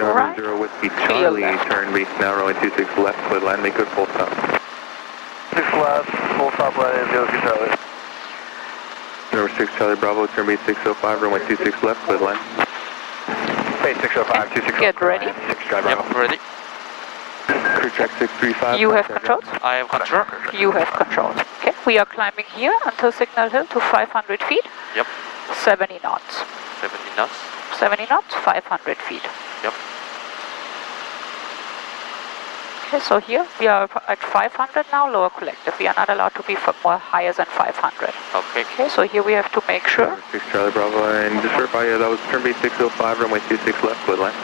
turning right. 0 Whiskey Charlie, turn base now, runway 26 left, clear land, make good full stop. 6 left, full stop land, 0 Charlie. Number 6 Charlie Bravo, turn base 605, runway 26 left, clear land. Base 605, 26 Get ready. 6 Charlie Bravo. Yep, ready. Crew track 635. You have controls? I have control. You have controls. Okay, we are climbing here until Signal Hill to 500 feet. Yep. 70 knots. 70 knots. 70 knots, 500 feet. Yep. Okay, so here we are at 500 now, lower collective. We are not allowed to be more higher than 500. Okay. Okay, so here we have to make sure. 6 Charlie Bravo, and just verify, yeah, that was turn base 605, runway 26 left, clear land.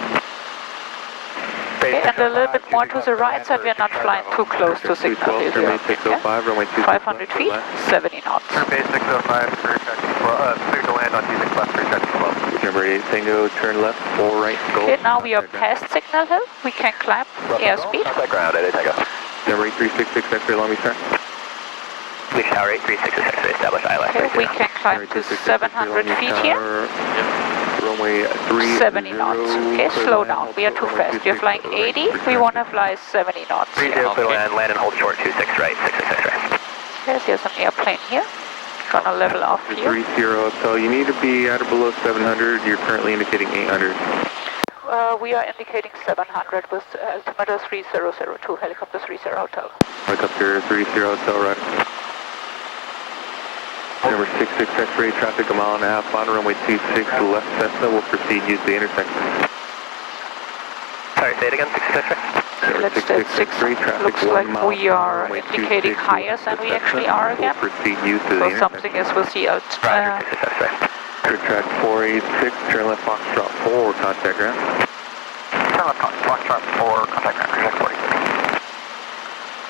Okay, and a little bit more to the right side, we are not flying too close to Signal Hill. Turn base 605, runway 26 left. 500 feet, 70 knots. Turn base 605, clear track 12, clear to land on 26 left, clear track 12. Number 8 Tango, turn left, 4 right, go. Okay, now we are past Signal Hill. We can climb airspeed. Contact ground, edit, take off. Number 8366, X-ray, long beach turn. We tower 8366, X-ray, establish ILS. Okay, we can climb to 700 feet here. Runway 30. 70 knots. Okay, slow down. We are too fast. We are flying 80. We want to fly 70 knots. 30, clear land, land and hold short, 26 right, 666 right. Okay, there's an airplane here. Gonna level off here. 30, so you need to be at or below 700. You're currently indicating 800. We are indicating 700 with altimeter 3002, helicopter 30 hotel. Helicopter 30 hotel, right. Number 66 X-ray, traffic a mile and a half on runway 26 left Cessna. We'll proceed, use the intersection. Sorry, say it again, 66 X-ray. Okay, let's do 6. Looks like we are indicating higher than we actually are again. We'll proceed, use the So something is with the Clear track 486, turn left Foxtrot 4, contact ground. Turn left Foxtrot 4, contact ground, clear track 46.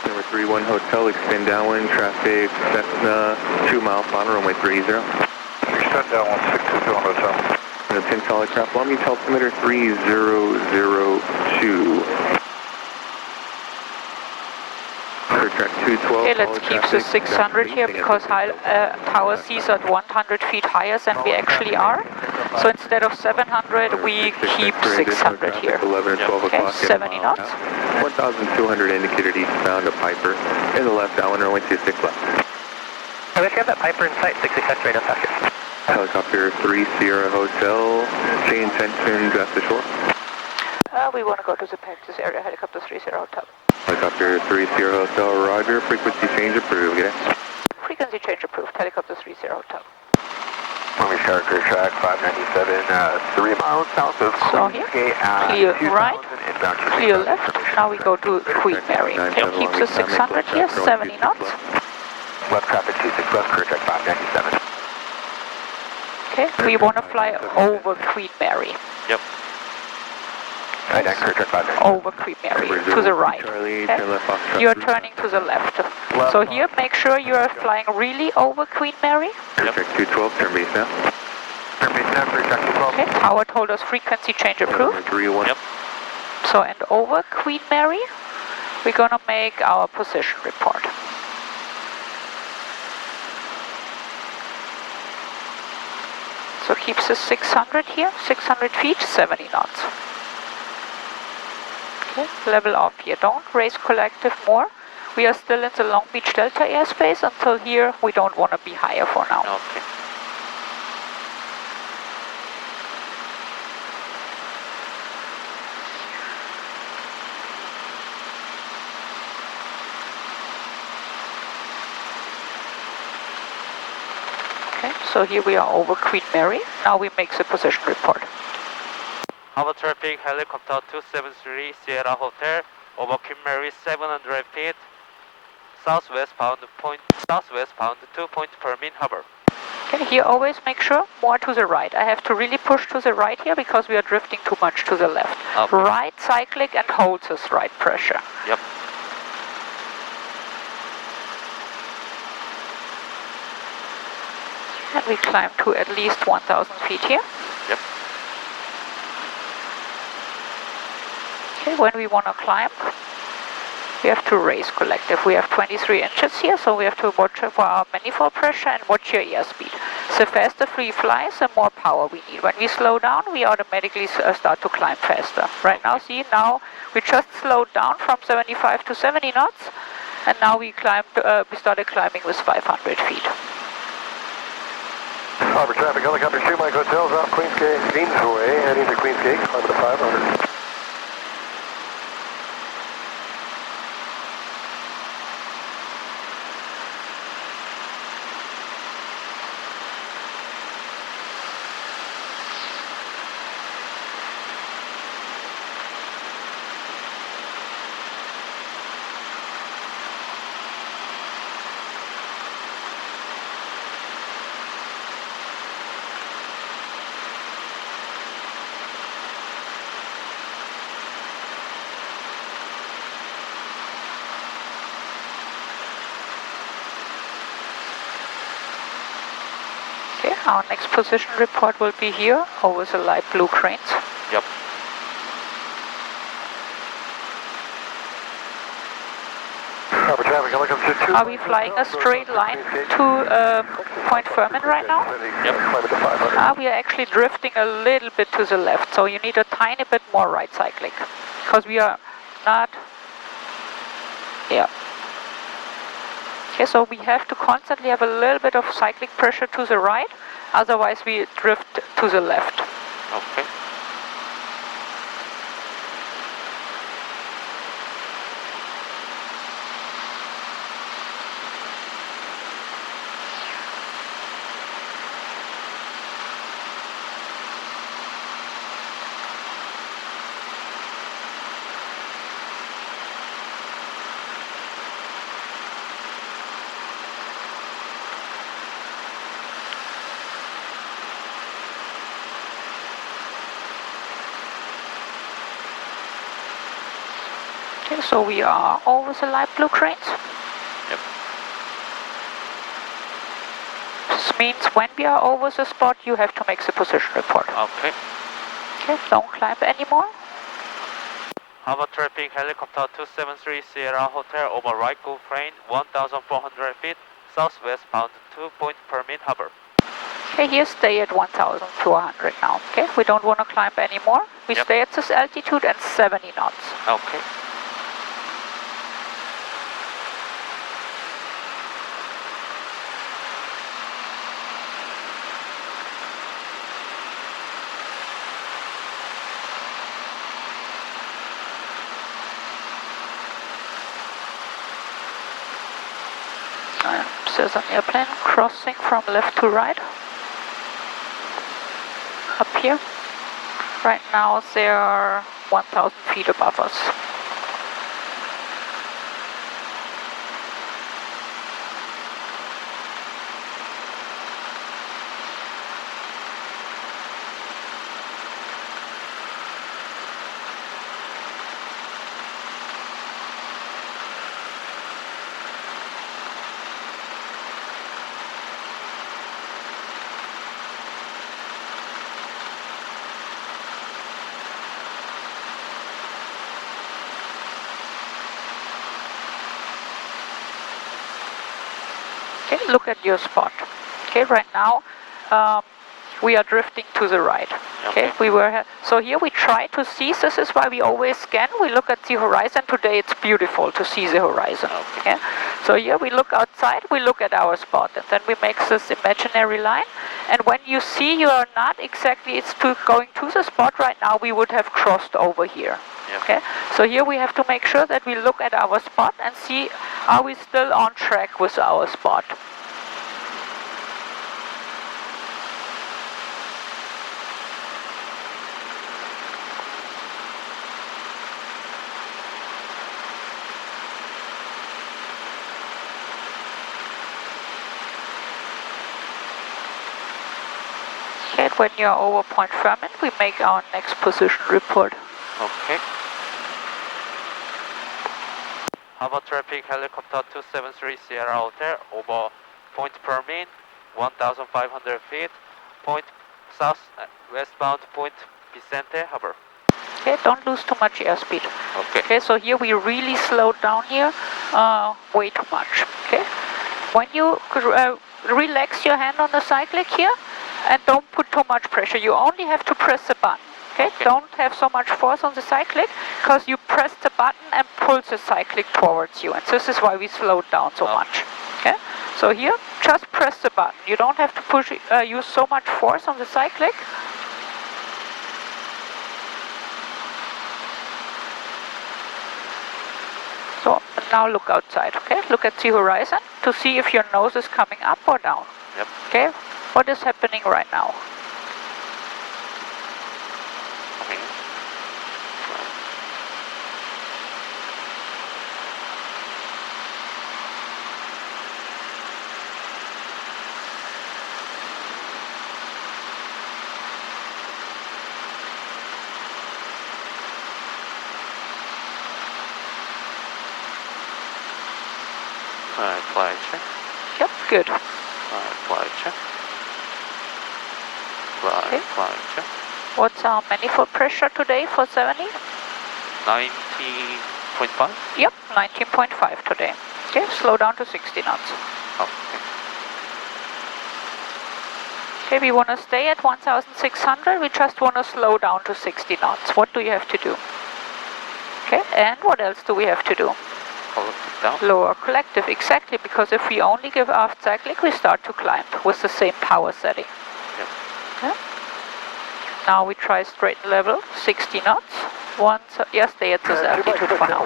Number 31 Hotel, extend downwind, traffic Cessna 2 miles on runway 30. Extend downwind 622 on Hotel. And the 10 solid craft, long beach altimeter 3002. Clear track 212. Okay, let's keep the 600 here because tower sees at 100 feet higher than we actually are. So instead of 700, we keep 600 here. 11 or 12 o'clock. Okay, 70 knots. 1,200 indicated eastbound to Piper. In the left downwind, runway 26 left. I wish you had that Piper in sight, 66 right up here. Helicopter 3 Sierra Hotel, change intentions at the shore. We want to go to the practice area, helicopter 30 hotel. Helicopter 3 Sierra Hotel, roger, frequency change approved, get it? Frequency change approved, helicopter 30 hotel. Army charter track 597, 3 miles south of So here, clear right, clear left. Now we go to Queen Mary. Okay, keep the 600 here, 70 knots. Left traffic 26 left, clear track 597. Okay, we want to fly over Queen Mary. Yep. Right, clear track 597. Over Queen Mary, to the right. Okay? You're turning to the left. So here, make sure you are flying really over Queen Mary. Yep. Track 212, turn base now. Turn base now, clear track 212. Okay, tower told us frequency change approved. 301. Yep. So, and over Queen Mary, we're gonna make our position report. So keeps the 600 here, 600 feet, 70 knots. Okay, level off here. Don't raise collective more. We are still in the Long Beach Delta airspace. Until here, we don't want to be higher for now. Okay. Okay, so here we are over Queen Mary. Now we make the position report. Harbor traffic, helicopter 273 Sierra Hotel, over Queen Mary 700 feet, southwest bound 2 points per min harbor. Okay, here always make sure more to the right. I have to really push to the right here because we are drifting too much to the left. Okay. Right cyclic and hold this right pressure. Yep. And we climb to at least 1,000 feet here. Yep. Okay, when we want to climb, we have to raise collective. We have 23 inches here, so we have to watch for our manifold pressure and watch your airspeed. The faster we fly, the more power we need. When we slow down, we automatically start to climb faster. Right now, see, now we just slowed down from 75 to 70 knots, and now we started climbing with 500 feet. Harbor traffic, helicopter 2 Mike Hotels off Queensway, heading to Queens Gate, climbing to 500. Okay, our next position report will be here over the light blue cranes. Yep. Harbor traffic, helicopter 2. Are we flying a straight line to Point Fermin right now? Yep. Climbing to 500. We are actually drifting a little bit to the left, so you need a tiny bit more right cycling, because we are not, yeah. Okay, so we have to constantly have a little bit of cyclic pressure to the right, otherwise we drift to the left. Okay. Okay, so we are over the light blue cranes. Yep. This means when we are over the spot, you have to make the position report. Okay. Okay, don't climb anymore. Harbor traffic, helicopter 273 Sierra Hotel over right Gulf crane, 1,400 feet, southwest bound 2 point per min harbor. Okay, here stay at 1,200 now. Okay, we don't want to climb anymore. We Yep. stay at this altitude and 70 knots. Okay. There's an airplane crossing from left to right. Up here. Right now they are 1,000 feet above us. Okay, look at your spot. Okay, right now we are drifting to the right. Okay, so here we try to see. This is why we always scan. We look at the horizon. Today it's beautiful to see the horizon. Okay, so here we look outside. We look at our spot, and then we make this imaginary line. And when you see you are not exactly going to the spot right now, we would have crossed over here. Okay, so here we have to make sure that we look at our spot and see, are we still on track with our spot? Okay, when you're over Point Fermin, we make our next position report. Okay. Harbor traffic, helicopter 273 Sierra Hotel over Point Permin, 1,500 feet, point westbound Point Vicente Harbor. Okay, don't lose too much airspeed. Okay. Okay, so here we really slowed down here, way too much. Okay, when you relax your hand on the cyclic here and don't put too much pressure. You only have to press the button. Okay? Don't have so much force on the cyclic because you press the button and pull the cyclic towards you. And this is why we slowed down so much. Okay? So here, just press the button. You don't have to push, use so much force on the cyclic. So now look outside, okay? Look at the horizon to see if your nose is coming up or down. Yep. Okay? What is happening right now? Okay. Alright, flight check. Yep, good. Alright, flight check. Okay. Flight check. What's our manifold pressure today for 70? 90.5? Yep, 19.5 today. Okay, slow down to 60 knots. Okay. Okay, we want to stay at 1,600. We just want to slow down to 60 knots. What do you have to do? Okay, and what else do we have to do? Collective down. Lower collective, exactly, because if we only give aft cyclic, we start to climb with the same power setting. Yep. Okay. Now we try straight and level, 60 knots. Yes, stay at this altitude for now.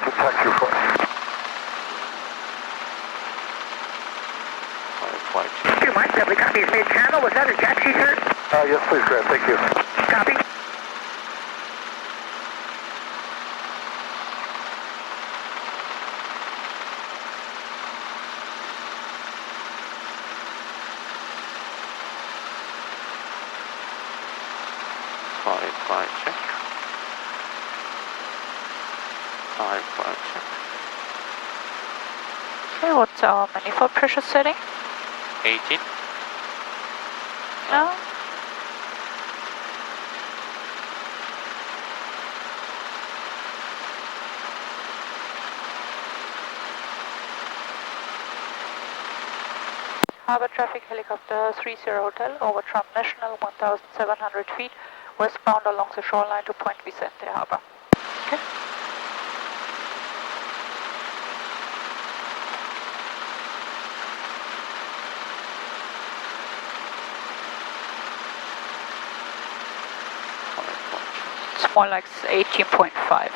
Flight check. You might be able to copy his mid-channel. Was that a jet she heard? Yes, please, Grant. Thank you. Copy. Flight check. Flight check. Okay, what's our manifold pressure setting? 18. No? Harbor traffic helicopter 30 Hotel over Trump National, 1,700 feet, westbound along the shoreline to Point Vicente Harbor. Okay. It's more like 18.5.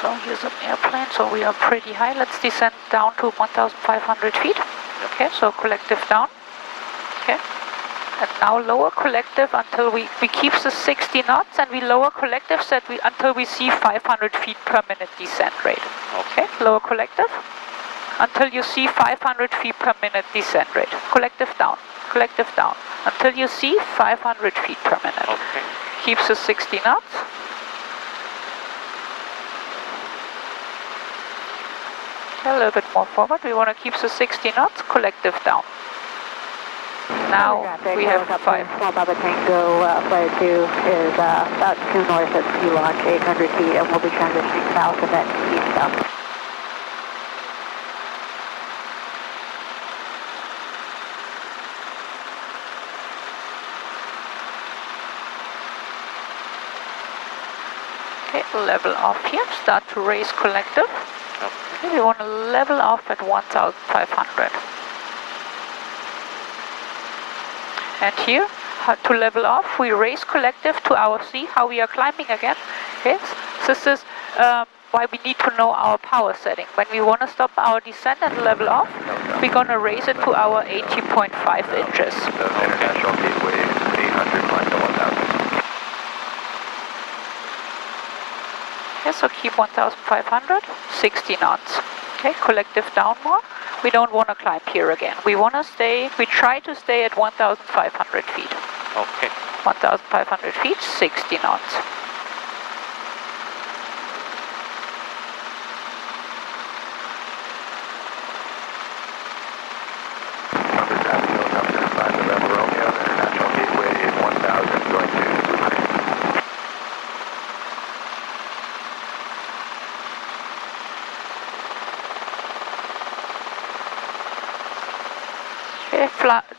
So here's an airplane, so we are pretty high. Let's descend down to 1,500 feet. Okay, so collective down. Okay. And now lower collective until we keep the 60 knots and we lower collective until we see 500 feet per minute descent rate. Okay, lower collective until you see 500 feet per minute descent rate. Collective down until you see 500 feet per minute. Okay. Keeps the 60 knots. A little bit more forward. We want to keep the 60 knots, collective down. Now we have 5. Small Baba Tango Flyer 2 is about 2 north of sea launch, 800 feet, and we'll be transitioning south and then eastbound. Okay, level off here, start to raise collective. Okay, we want to level off at 1,500. And here, to level off, we raise collective to our see how we are climbing again. Okay, this is why we need to know our power setting. When we want to stop our descent and level off, we're going to raise it to our 80.5 inches. International Gateway 800 climb to 1,000. Okay, so keep 1,500, 60 knots. Okay, collective down more. We don't want to climb here again. We try to stay at 1,500 feet. Okay. 1,500 feet, 60 knots. International Gateway 1,000 going to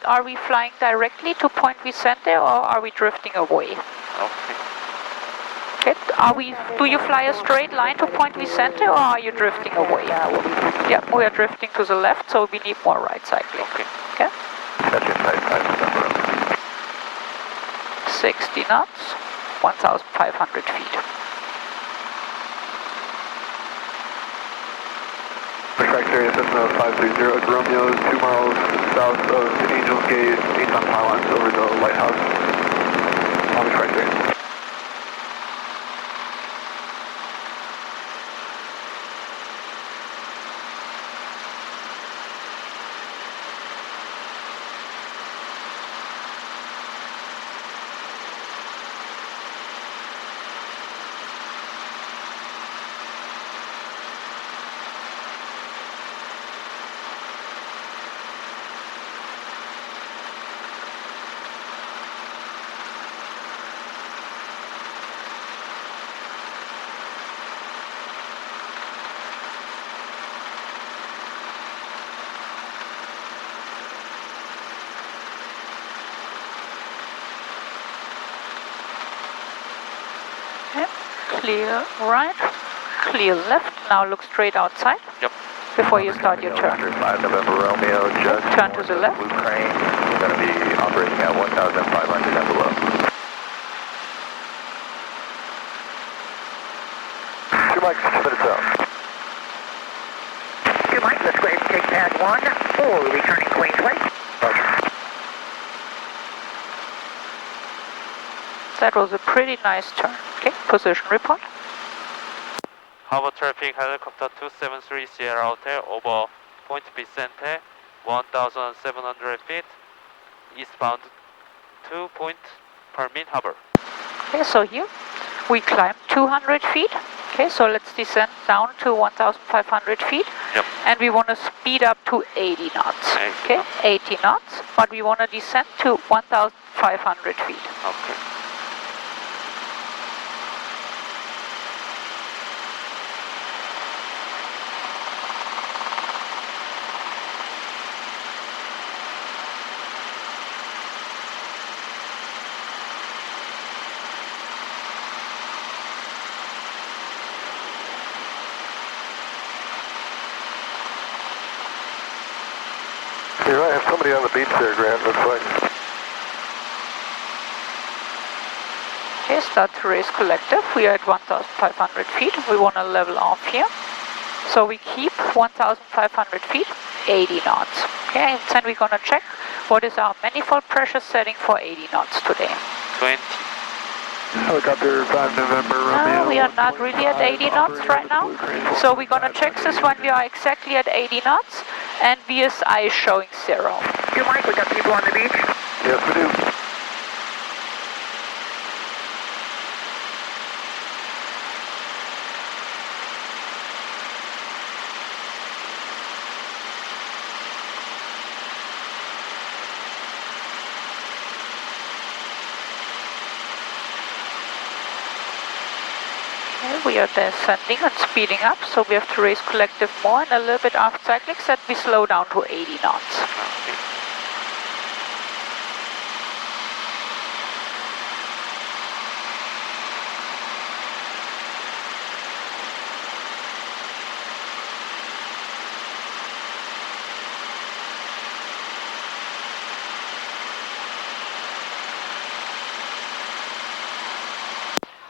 are we flying directly to Point Vicente or are we drifting away? Okay. Okay. Do you fly a straight line to Point Vicente or are you drifting away? Yeah, we are drifting to the left, so we need more right cycling. Okay. Okay. That's inside 5 60 knots, 1,500 feet. Area Cessna 530, Romeo is 2 miles south of Angels Gate, Aton pylons over the lighthouse. On the trajectory. Clear right, clear left. Now look straight outside. Yep. Before you start your turn. 5 November Romeo, just Turn to the left. Blue Crane. We're going to be operating at 1,500 and below. 2 mics, 2 minutes out. 2 mics, let's go ahead and take pad 1 for returning Queensway. Roger. That was a pretty nice turn. Okay, position report. Harbor traffic helicopter 273 Sierra Hotel over Point Vicente, 1,700 feet, eastbound 2 Point Permin Harbor. Okay, so here we climb 200 feet. Okay, so let's descend down to 1,500 feet. Yep. And we want to speed up to 80 knots. 80 okay, knots. 80 knots, but we want to descend to 1,500 feet. Okay. You're right, I have somebody on the beach there, Grant, looks like. Okay, start to raise collective. We are at 1,500 feet. We want to level off here. So we keep 1,500 feet, 80 knots. Okay, and then we're going to check what is our manifold pressure setting for 80 knots today. 20. Helicopter 5 November Romeo. No, we are not really at 80 knots right now. So we're going to check this when we are exactly at 80 knots and VSI is showing 0. 2 mics, we got people on the beach. Yes, we do. We are descending and speeding up, so we have to raise collective more and a little bit after cycling, so that we slow down to 80 knots. Okay.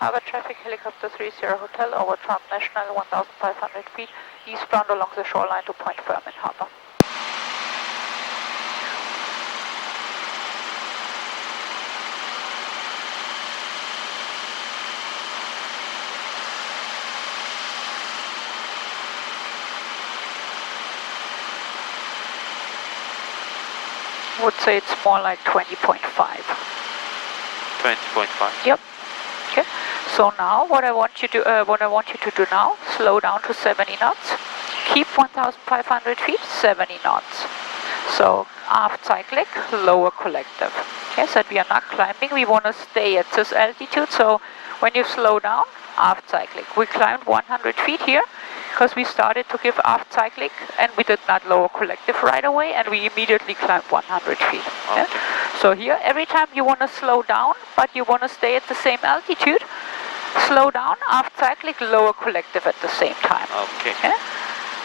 Harbor traffic helicopter 30 Hotel over Trump National 1,500 feet eastbound along the shoreline to Point Fermin Harbor. I would say it's more like 20.5. 20.5. Yep. Okay. So now what I want you to do now, slow down to 70 knots. Keep 1,500 feet, 70 knots. So aft cyclic, lower collective. Okay, so we are not climbing, we want to stay at this altitude. So when you slow down, aft cyclic. We climbed 100 feet here, because we started to give aft cycling and we did not lower collective right away, and we immediately climbed 100 feet. Yeah? So here, every time you want to slow down, but you want to stay at the same altitude, slow down, aft cycling, lower collective at the same time. Okay. Okay?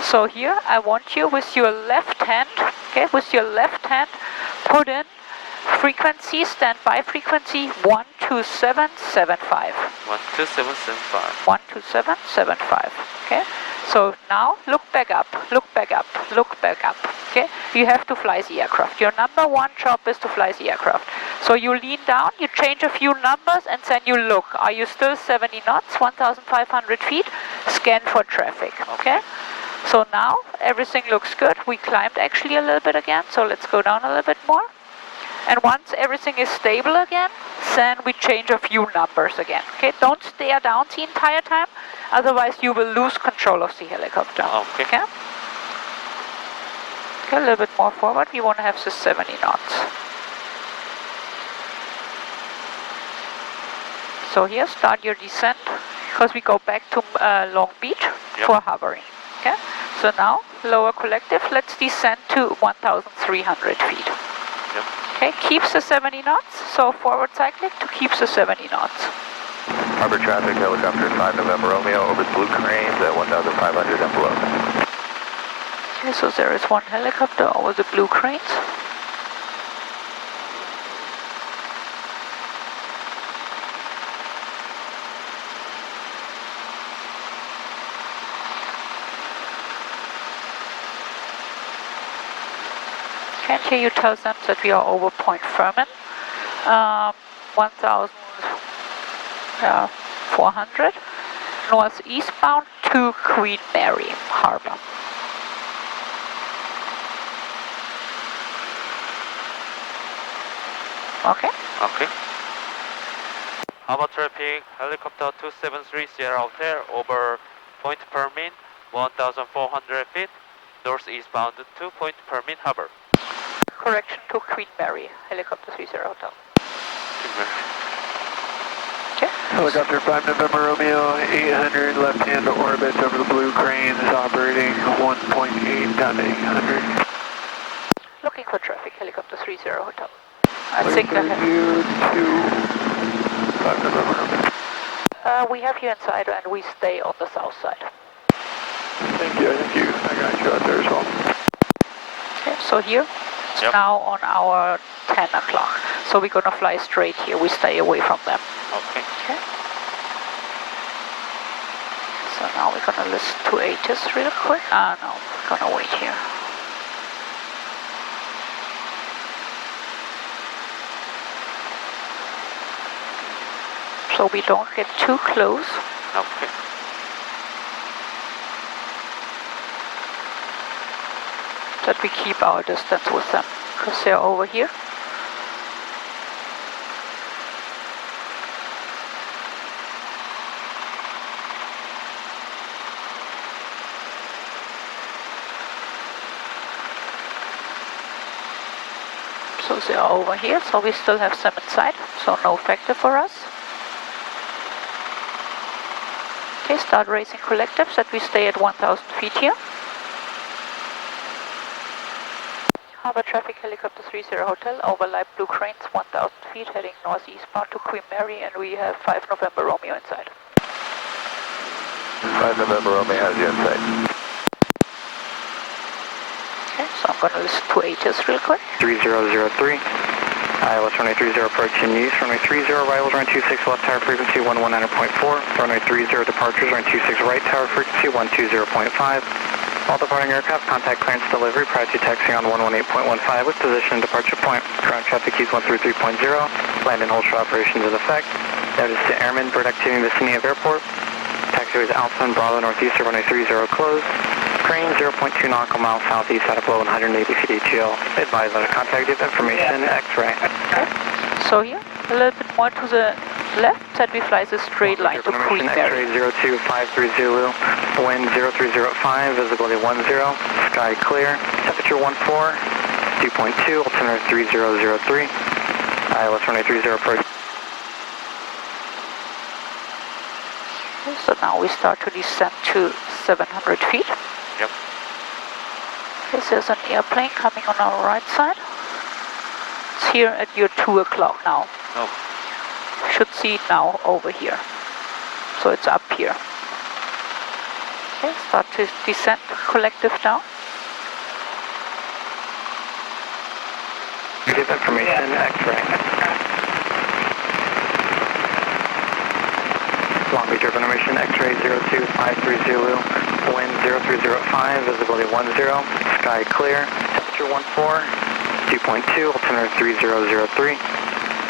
So here, I want you with your left hand, okay, with your left hand, put in frequency, standby frequency 12775. 12775. 12775. Okay? So now look back up, look back up, look back up. Okay? You have to fly the aircraft. Your number one job is to fly the aircraft. So you lean down, you change a few numbers, and then you look. Are you still 70 knots, 1,500 feet? Scan for traffic. Okay? So now everything looks good. We climbed actually a little bit again, so let's go down a little bit more. And once everything is stable again, then we change a few numbers again. Okay, don't stare down the entire time, otherwise you will lose control of the helicopter. Okay. Okay, a little bit more forward. We want to have the 70 knots. So here, start your descent, because we go back to Long Beach for hovering. Okay, so now lower collective. Let's descend to 1,300 feet. Okay, keeps the 70 knots, so forward cycling to keep the 70 knots. Harbor traffic, helicopter 5 November Romeo over the blue cranes at 1,500 and below. Okay, so there is one helicopter over the blue cranes. And here you tell them that we are over Point Furman, 1,400, northeastbound to Queen Mary Harbor. Okay. Okay. Harbor traffic, helicopter 273 Sierra Hotel over Point Permin, 1,400 feet, northeastbound to Point Permin Harbor. Correction to Queen Mary, helicopter 30 Hotel. Okay. Helicopter 5 November Romeo, 800 left-hand orbit over the blue cranes, operating 1.8 down to 800. Looking for traffic, helicopter 30 Hotel. I think I have... you to 5 November Romeo. We have you inside and we stay on the south side. Thank you. I got you out there as well. Okay, so here, it's now on our 10 o'clock. So we're gonna fly straight here. We stay away from them. Okay. Okay. So now we're gonna list to Aegis real quick. No, we're gonna wait here. So we don't get too close. Okay. That we keep our distance with them, because they're over here. So they are over here, so we still have them inside, so no factor for us. Okay, start racing collectives that we stay at 1,000 feet here. Harbor traffic, helicopter 30 Hotel, over light blue cranes, 1,000 feet, heading northeastbound to Queen Mary, and we have 5 November Romeo inside. 5 November Romeo has you inside. Okay, so I'm going to listen to Aegis real quick. 3003, Iowa runway 30 approaching east, runway 30, arrivals runway 26 left tower frequency 119.4, runway 30 departures runway 26 right tower frequency 120.5. All departing aircraft, contact clearance delivery prior to taxiing on 118.15 with position and departure point. Ground traffic keys 133.0, land and hold short operations in effect. Notice to airmen, bird activity in vicinity of airport. Taxiways Alpha and Bravo northeast, runway 30 closed. Crane 0.2 nautical miles southeast out of below 180 feet ATL. Advise on a contact if information X-ray. Okay, so here, a little bit more to the left, that we fly the straight line to Queen Mary. X-ray 0253 Zulu, wind 0305, visibility 10, sky clear, temperature 14, 2.2, altimeter 3003, Iowa runway 30 approach. So now we start to descend to 700 feet. Yep. This is an airplane coming on our right side. It's here at your 2 o'clock now. Oh. Should see it now over here. So it's up here. Okay, start to descend, collective down. Give information, X-ray. Long Beach information, X-ray 0253 Zulu, wind 0305, visibility 10, sky clear, temperature 14, 2.2, altimeter 3003.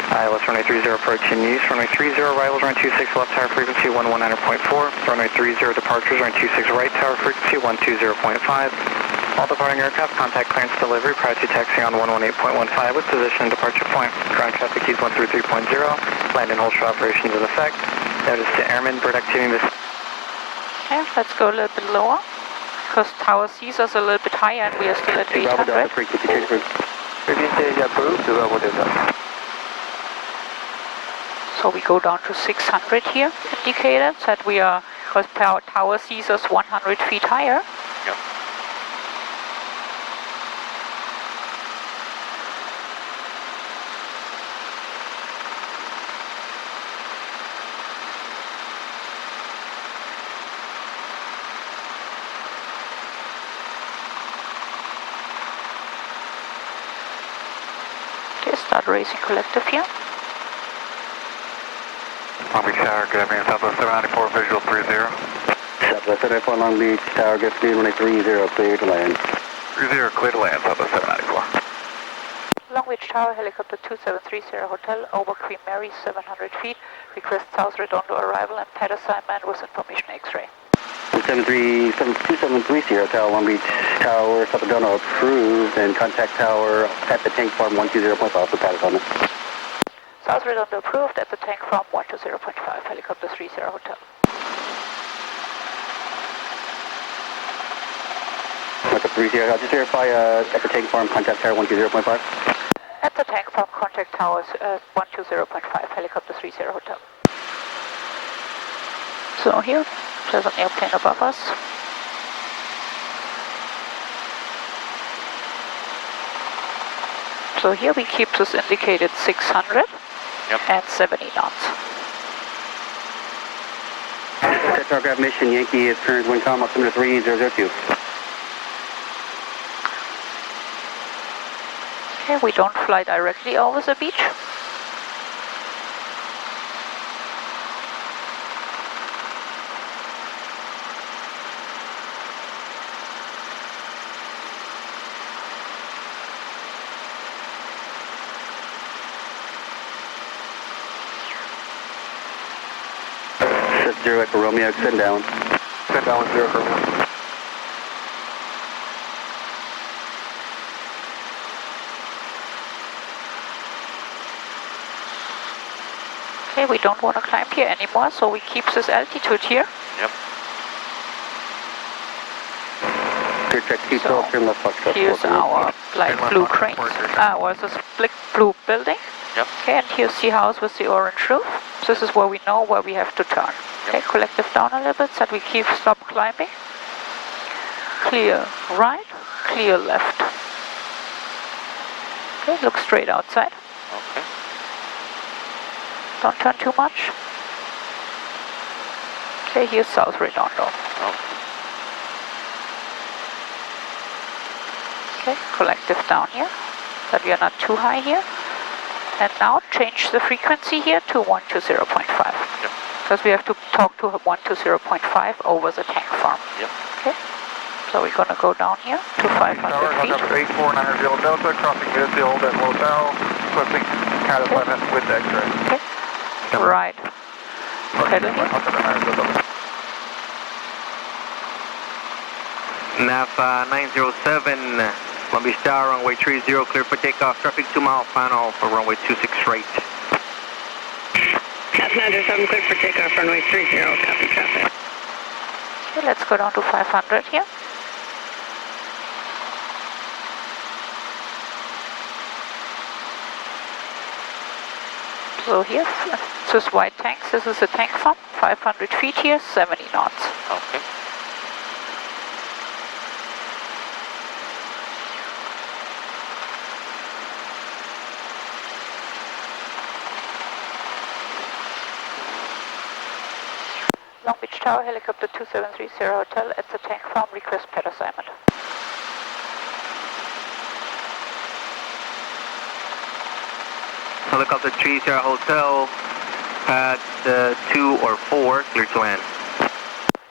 ILS runway 30 approach in use, runway 30 arrivals, runway 26 left tower frequency 119.4, runway 30 departures, runway 26 right tower frequency 120.5. All departing aircraft, contact clearance delivery prior to taxiing on 118.15 with position and departure point. Ground traffic keys 133.0, land and holster operations in effect. Notice to airmen, bird activity. Okay, let's go a little bit lower, because Tower sees us a little bit higher and we are still at 800. So we go down to 600 here, indicated that we are, because Tower sees us 100 feet higher. Yep. Okay, start raising collective here. Long Beach Tower, good afternoon, Southwest 794, visual 30. Southwest 74 Long Beach Tower, good afternoon, runway 30, clear to land. 30, clear to land, Southwest 794. Long Beach Tower, helicopter 2730 hotel, over Queen Mary, 700 feet. Request South Redondo arrival and pad assignment with information X-ray. 2730 Tower, Long Beach Tower, South Redondo approved, and contact tower at the tank farm 120.5 for pad assignment. South Redondo approved at the tank farm 120.5, helicopter 30 hotel. Helicopter 30, I'll just verify at the tank farm, contact tower 120.5. At the tank farm, contact towers 120.5, helicopter 30 hotel. So here, there's an airplane above us. So here we keep this indicated 600 and 70 knots. Tetrograph mission, Yankee is current wind calm, altimeter 3002. Okay, we don't fly directly over the beach. Set 0 Echo Romeo, send down. Send down with 0 Romeo. Okay, we don't want to climb here anymore, so we keep this altitude here. Yep. Clear check, keep So, turn left Foxtrot. here's our light blue crane. Was a split blue building. Yep. Okay, and here's the house with the orange roof. This is where we know where we have to turn. Okay, collective down a little bit so that we stop climbing. Clear right, clear left. Okay, look straight outside. Okay. Don't turn too much. Okay, here's South Redondo. Okay, collective down here, that we are not too high here. And now change the frequency here to 120.5. Yep. Because we have to talk to 120.5 over the tank farm. Yep. Okay. So we're going to go down here to 500 feet. Number 8490 Delta, crossing midfield at Lotell, requesting CAT assignment with X-ray. Okay. Right. Pedal here. NAV 907, Long Beach Tower, runway 30, clear for takeoff, traffic 2 mile final for runway 26 right. NAV 907, clear for takeoff, runway 30, copy traffic. Okay, let's go down to 500 here. So here, this is white tanks, this is the tank farm, 500 feet here, 70 knots. Okay. Long Beach Tower, helicopter 2730 Hotel, it's a tank farm, request pad assignment. Helicopter 30 Hotel, pad 2 or 4, clear to land.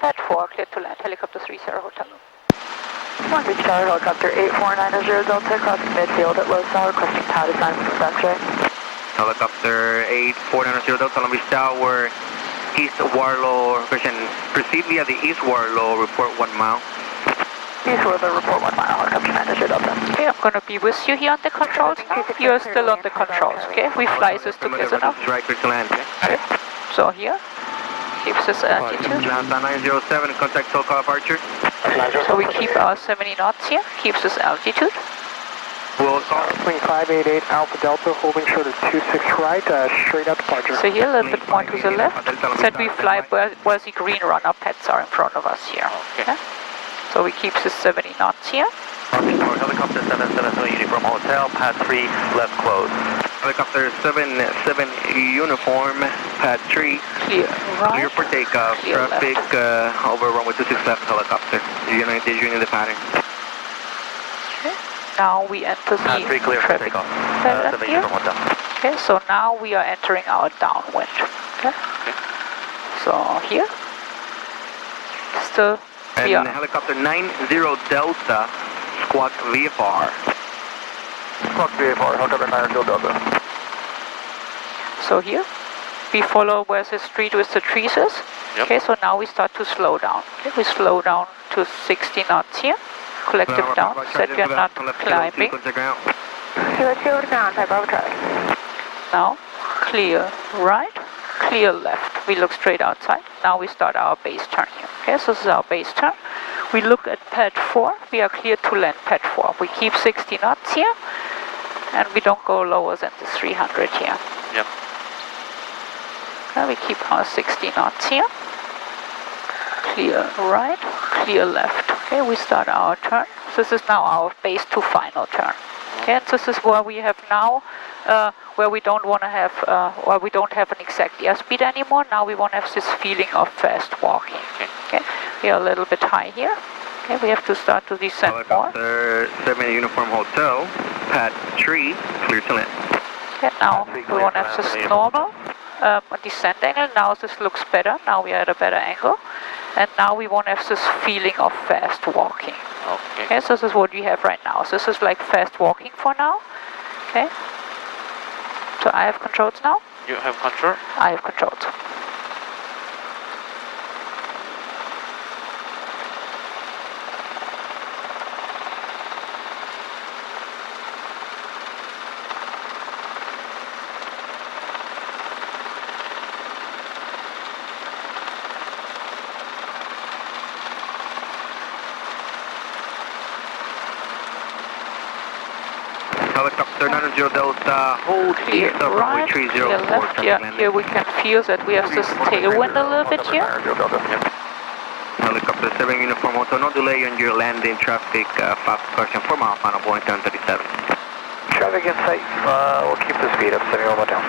Pad 4, clear to land, helicopter 30 Hotel. Long Beach Tower, helicopter 8490 Delta, crossing midfield at low sound, requesting pad assignment from X-ray. Helicopter 8490 Delta, Long Beach Tower, East Warlow, proceed via the East Warlow, report 1 mile. East Warlow, report 1 mile, helicopter 90 Delta. Okay, I'm gonna be with you here on the controls now. You're still on the controls, okay? We fly this together now. Right, clear to land. Okay. So here, keeps this altitude. NASA 907, contact SoCal Archer. So we keep our 70 knots here, keeps this altitude. We'll call. Wing 588 Alpha Delta, holding short of 26 right, straight out departure. So here a little bit more to the left. Said we fly where the green runner pads are in front of us here. Okay. So we keep the 70 knots here. Helicopter 770 Uniform Hotel, pad 3, left close. Helicopter 77 Uniform, pad 3. Clear right. Clear for takeoff. Clear Traffic over runway 26 left helicopter. Unit the pattern. Now we enter the traffic pattern here. Okay, so now we are entering our downwind. Okay. So here, still we And are. helicopter 90 Delta, squawk VFR. Squawk VFR, helicopter 90 Delta. So here, we follow where the street with the trees is. Yep. Okay, so now we start to slow down. Okay, we slow down to 60 knots here. Collective down, said we are not climbing. Kilo 2 down, type Bravo traffic. Now, clear right, clear left. We look straight outside. Now we start our base turn here. Okay, so this is our base turn. We look at pad 4. We are clear to land pad 4. We keep 60 knots here, and we don't go lower than the 300 here. Yep. Okay, we keep our 60 knots here. Clear right, clear left. Okay, we start our turn. This is now our base to final turn. Okay, and this is where we have now, where we don't want to have, or we don't have an exact airspeed anymore. Now we want to have this feeling of fast walking. Okay, we are a little bit high here. Okay, we have to start to descend more. Helicopter 7 Uniform Hotel, pad 3, clear to land. Okay, now we want to have this normal descent angle. Now this looks better. Now we are at a better angle. And now we want to have this feeling of fast walking. Okay, so this is what we have right now. So this is like fast walking for now. Okay. So I have controls now? You have control? I have controls. Helicopter 90 Delta, hold Clear east of right, runway clear 304. left. Yeah, here we can feel that we have this tailwind a little bit here. Helicopter 7 Uniform Hotel, no delay on your landing. Traffic, fast correction 4 mile, final point 1037. Traffic in sight, we'll keep the speed up, setting over down.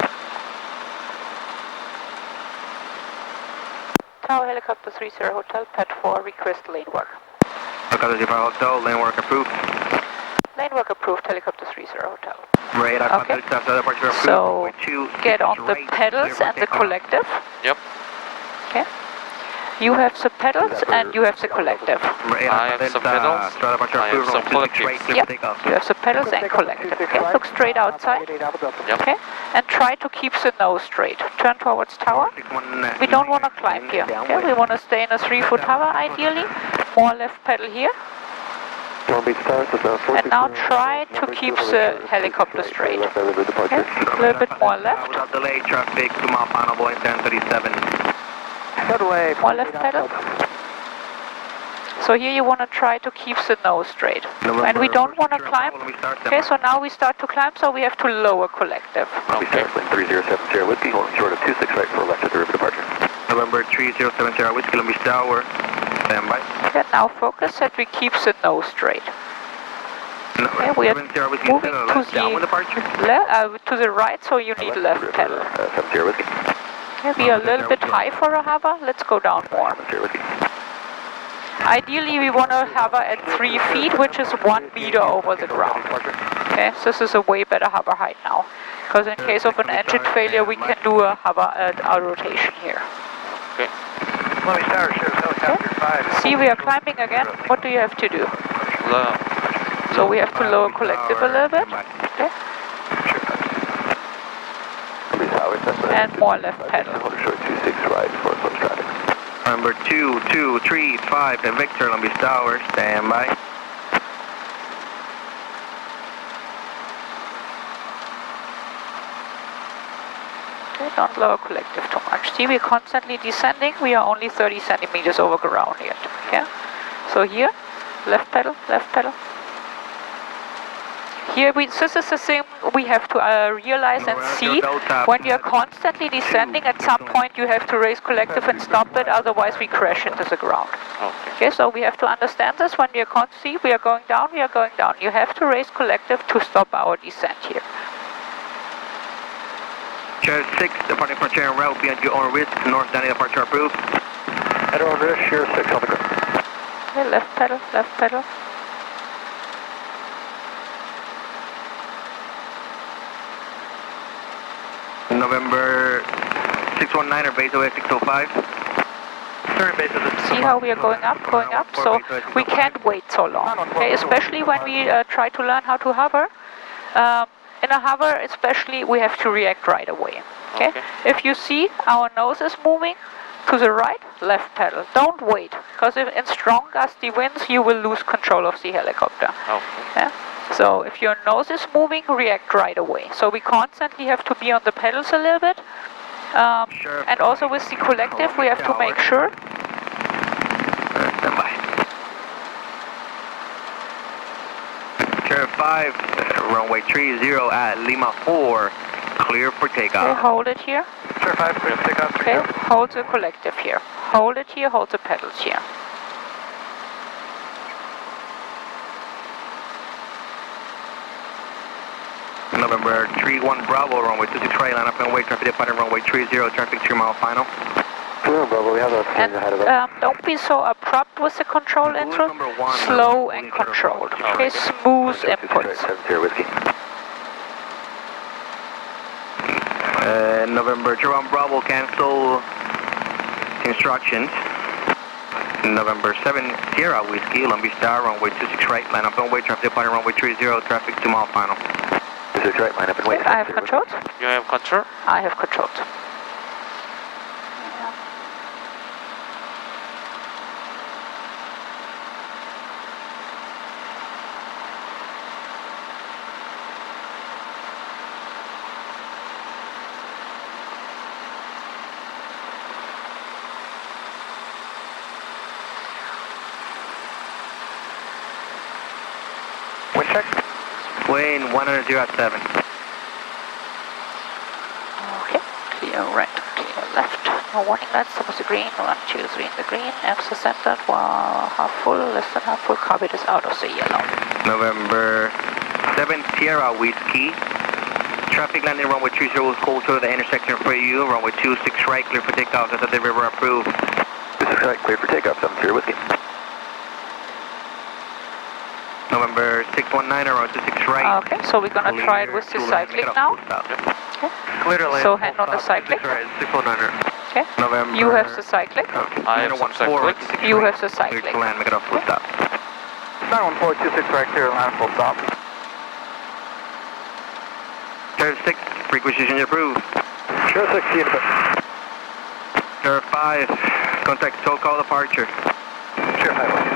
Tower Helicopter 30 Hotel, pad 4, request lane work. Helicopter 05 Hotel, lane work approved. Lane work approved, Helicopter 30 Hotel. Right, Okay. So get on the pedals and the collective. Yep. Okay. You have the pedals and you have the collective. I have some pedals. I have some collectives. Yep. You have the pedals and collective. Okay. Look straight outside. Yep. Okay. And try to keep the nose straight. Turn towards tower. We don't want to climb here. Okay. We want to stay in a 3-foot tower ideally. More left pedal here. And now try to keep the helicopter straight. Okay. A little bit more left. Without delay, traffic 2 mile, final point 1037. More left pedal. So here you want to try to keep the nose straight. And we don't want to climb. Okay, so now we start to climb, so we have to lower collective. Okay. 3070 Whiskey, holding short of 26 right for left derivative departure. November 3070 Whiskey, Long Beach Tower. Stand by. Okay, now focus that we keep the nose straight. Okay, we are moving to the right, so you need left pedal. Maybe a little bit high for a hover. Let's go down more. Ideally, we want to hover at 3 feet, which is 1 meter over the ground. Okay, so this is a way better hover height now. Because in case of an engine failure, we can do a hover at our rotation here. Okay. Okay. See, we are climbing again. What do you have to do? Low. So we have to lower collective a little bit. Okay. And more left pedal. Short 26 right for close traffic. Number 2235 to Victor, Long Beach Tower, stand by. Okay, don't lower collective too much. See, we're constantly descending. We are only 30 centimeters over ground yet. Yeah. So here, left pedal, left pedal. Here, this is the thing we have to realize and see. When you're constantly descending, at some point you have to raise collective and stop it, otherwise we crash into the ground. Okay, so we have to understand this. When we are see, we are going down, we are going down. You have to raise collective to stop our descent here. Chair 6, departing from chair and route, be at your own risk, north down departure approved. At our risk, chair 6 on the ground. Okay, left pedal, left pedal. November 619 or base OS 605. See how we are going up, so we can't wait so long, okay? Especially when we try to learn how to hover. In a hover, especially, we have to react right away, okay? If you see our nose is moving to the right, left pedal. Don't wait, because if in strong gusty winds, you will lose control of the helicopter. Okay? So if your nose is moving, react right away. So we constantly have to be on the pedals a little bit. And also with the collective, we have to make sure. Stand by. Chair 5, runway 30 at Lima 4, clear for takeoff. Okay, hold it here. Chair 5, clear for takeoff. Okay, hold the collective here. Hold it here, hold the pedals here. November 31 Bravo, runway 26 right, line up and wait, traffic departing runway 30, traffic 2 mile final. Bravo, we have a And don't be so abrupt with the control intro. Slow and controlled. Okay, smooth inputs. November 31 Bravo, cancel instructions. November 7 Sierra Whiskey, Long Beach Tower, runway 26 right, line up and wait, traffic departing runway 30, traffic 2 mile final. 26 right, line up and wait. Okay, I have controls. You have control? I have controls. Wind check. Wind 100 at 7. Okay, clear right, clear left. No warning lights, top of the green, 1, 2, 3 in the green, axis centered, half full, less than half full, carpet is out of the yellow. November 7 Sierra Whiskey, traffic landing runway 30 was called to the intersection for you, runway 26 right, clear for takeoff, that's the river approved. 26 right, clear for takeoff, 7 Sierra Whiskey. November 619 around 26 right. Okay, so we're gonna try it with the cyclic now. Okay. So hand on the cyclic. 619. Okay. November. You have the cyclic. I have some cyclic. You have the cyclic. Clear to land, make it off full stop. 91426 right, clear land, full stop. Chair 6, frequency change approved. Chair 6, see input. Chair 5, contact toll call departure. Chair 5,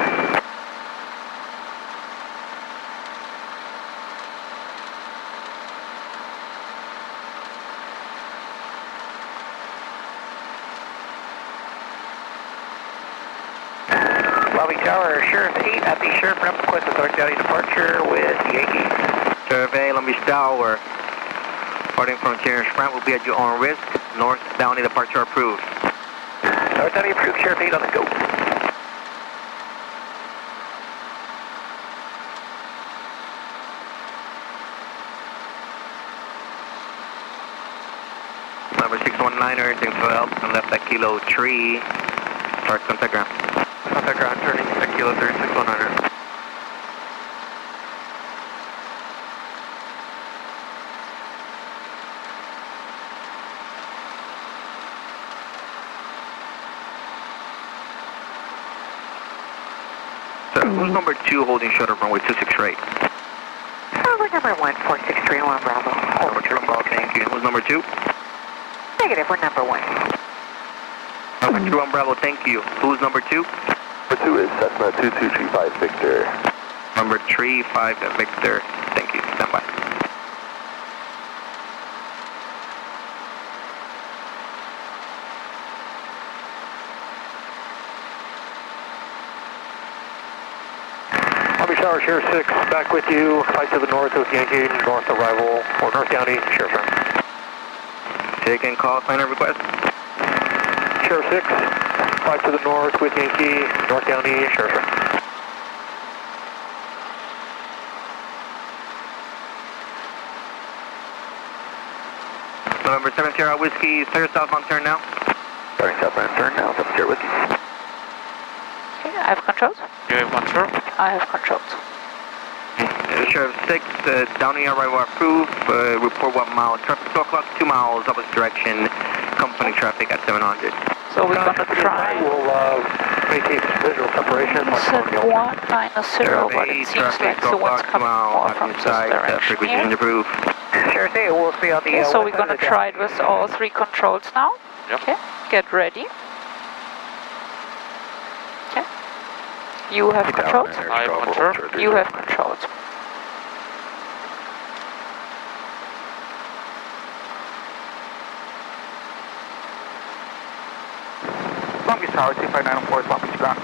Lobby Tower, Sheriff 8 at the Sheriff Ramp request authority departure with Yankees. Sheriff 8, Long Beach Tower. Departing from Sheriff Ramp will be at your own risk. North Downey departure approved. North Downey approved, Sheriff 8 on the go. Number 619er, thanks for the help, and left at Kilo 3. Start contact ground. Contact ground, turning at Kilo 3, 619er. So, who's number 2 holding short of runway 26 right? We're number 1, 4631 Bravo. Number 2 on Bravo, thank you. Who's number 2? Negative, we're number 1. Number 2 on Bravo, thank you. Who's number 2? Number 2 is Cessna 2235 Victor. Number 35 Victor, thank you. Stand by. Army Tower, Sheriff 6, back with you. Flight to the north with Yankee, north arrival, or North Downey, Sheriff. Taking call signer request. Sheriff 6, flight to the north with Yankee, North Downey, Sheriff. November 7 Sierra Whiskey, clear southbound turn now. Starting southbound turn now, 7 Sierra Whiskey. Okay, I have controls. You have control? I have controls. Sheriff 6, Downey arrival approved. Report 1 mile. Traffic 12 o'clock, 2 miles, opposite direction. Company traffic at 700. So we're gonna try. We'll maintain visual separation. Set 190, but it seems like the one's coming more from this direction frequency here. approved. Sheriff 8, we'll see on the Okay, so we're gonna try it with all 3 controls now. Yep. Okay, get ready. Okay. You have controls? I have control. You have controls. Long Beach Tower, 25904 is Long Beach ground.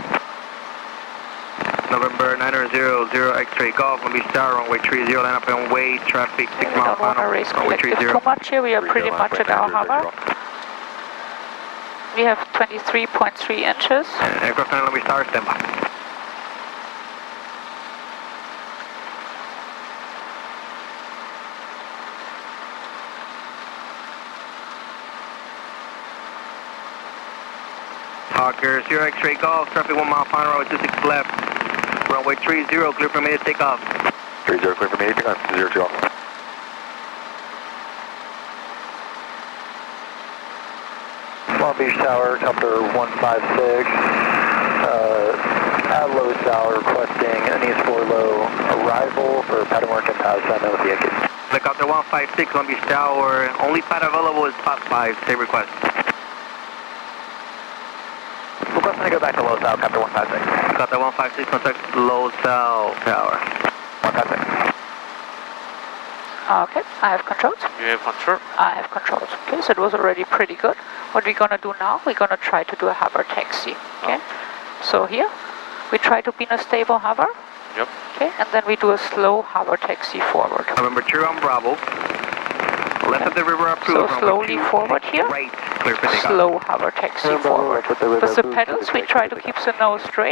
November 900 X-ray Golf, Long Beach Tower, runway 30, line up on way, traffic 6 We mile don't want to final, raise runway collective 30. too much here. We are pretty much at our harbor. We have 23.3 inches. Aircraft and Long Beach Tower, stand by. Hawker, 0 X-ray Golf, traffic 1 mile final, runway 26 left, runway 30, clear for immediate takeoff. 30 clear for me, anything on 02 off. Long Beach Tower, Copter 156, Adlo Tower requesting Anise Low arrival for pattern work and pass on with Yankee. Helicopter 156, Long Beach Tower, only pad available is pad 5, same request. Requesting to go back to Low South, Copter 156. Helicopter 156, contact Low South Tower. 156. Okay, I have controls. You have control? I have controls. Okay, so it was already pretty good. What we're gonna do now, we're gonna try to do a hover taxi. Okay, so here, we try to be in a stable hover. Yep. Okay, and then we do a slow hover taxi forward. November 2 on Bravo. Left of the river approved. So slowly forward here. Right, clear for takeoff. Slow hover taxi forward. With the pedals, we try to keep the nose straight.